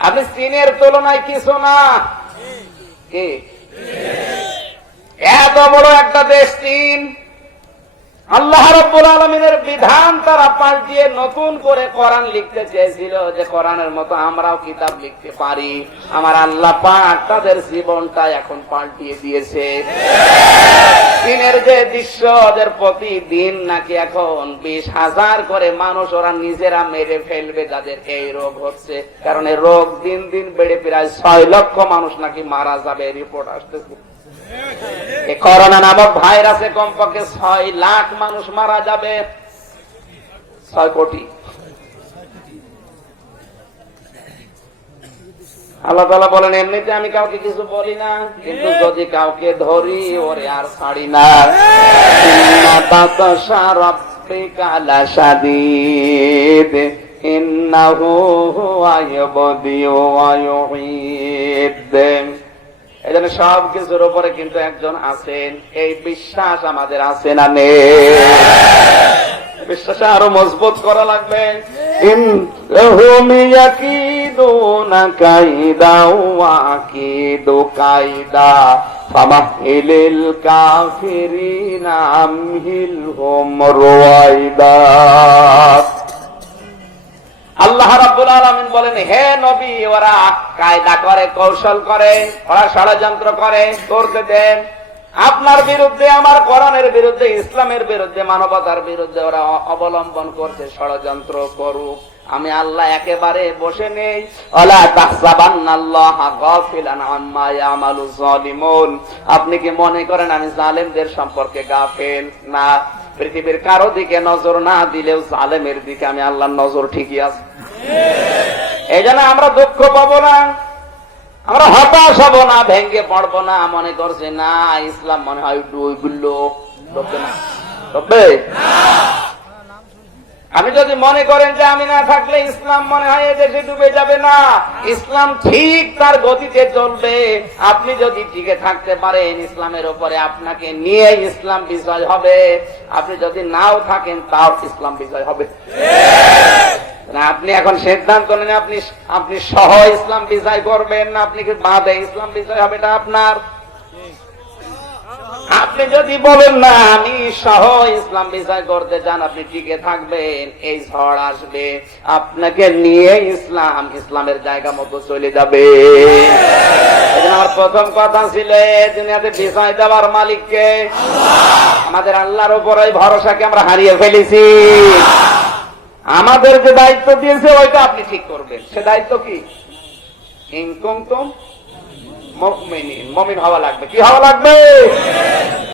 আপনি চীনের তুলনায় কিছু না। কি? এত বড় একটা দেশ চীন। আল্লাহ রব্বুল আলমিনের বিধান তারা পাল্টিয়ে নতুন করে কোরআন লিখতে চেয়েছিল যে কোরআনের মতো আমরাও কিতাব লিখতে পারি। আমার আল্লাহ পাক তাদের জীবনটা এখন পাল্টিয়ে দিয়েছে। চীনের যে দৃশ্য, ওদের প্রতিদিন নাকি এখন বিশ হাজার করে মানুষ ওরা নিজেরা মেরে ফেলবে যাদের এই রোগ হচ্ছে। কারণ এই রোগ দিন দিন বেড়ে প্রায় ছয় লক্ষ মানুষ নাকি মারা যাবে রিপোর্ট আসতেছে। করোনা নামক ভাইরাসে কমপক্ষে ছয় লাখ মানুষ মারা যাবে ছয় কোটি আল্লাহ তালা বলেন, এমনিতে আমি কাউকে কিছু বলি না, কিন্তু যদি কাউকে ধরি, ওরে আর ছাড়ি না। ইন্নাহু ইউবদিউ ওয়া ইউঈদ। এই জন্য সব কিছুর উপরে কিন্তু একজন আছেন। এই বিশ্বাস আমাদের আছে না নেই? বিশ্বাসে আরও মজবুত করা লাগবে। কাফিরিনা আমহিলহুম রুয়াইদা আল্লাহ রাব্বুল আলামিন বলেন, হে নবী, ওরা কায়দা করে, কৌশল করে, ওরা ষড়যন্ত্র করে, করতে দেন। আপনার বিরুদ্ধে, আমার কোরআনের বিরুদ্ধে, ইসলামের বিরুদ্ধে, মানবতার বিরুদ্ধে ওরা অবলম্বন করছে, ষড়যন্ত্র করুক। আমি আল্লাহ একেবারে বসে নেই। আপনি কি মনে করেন, আমি জালেমদের সম্পর্কে গাফেল? না। পৃথিবীর কারও দিকে নজর না দিলেও জালেমের দিকে আমি আল্লাহর নজর ঠিকই আছে। এই জন্য আমরা দুঃখ পাবো না, আমরা হতাশ হব না ভেঙ্গে পড়ব না, মনে করছে, না, ইসলাম মনে হয় ডুবলো। না। আপনি যদি মনে করেন যে আমি না থাকলে ইসলাম মনে হয় এ দেশে ডুবে যাবে না। ইসলাম ঠিক তার গতিতে চলবে। আপনি যদি টিকে থাকতে পারেন ইসলামের উপরে, আপনাকে নিয়ে ইসলাম বিজয় হবে। আপনি যদি নাও থাকেন, তাও ইসলাম বিজয় হবে। আপনি এখন সিদ্ধান্ত নেন, আপনি আপনি সহ ইসলাম বিজয় করবেন না, আপনি বাদে ইসলাম বিজয় হবে এটা আপনার? আপনি যদি বলেন, না, আমি সহ ইসলাম বিজয় করতে চান, আপনি টিকে থাকবেন, এই ঝড় আসবে, আপনাকে নিয়ে ইসলাম, ইসলামের জায়গা মতো চলে যাবে। আমার প্রথম কথা ছিল দুনিয়াতে বিজয় দেওয়ার মালিককে, আমাদের আল্লাহর উপর ভরসাকে আমরা হারিয়ে ফেলেছি। আমাদের যে দায়িত্ব দিয়েছে, ওইটা আপনি ঠিক করবেন। সে দায়িত্ব কি? ইনকুম তো মমিন হওয়া লাগবে। কি হওয়া লাগবে?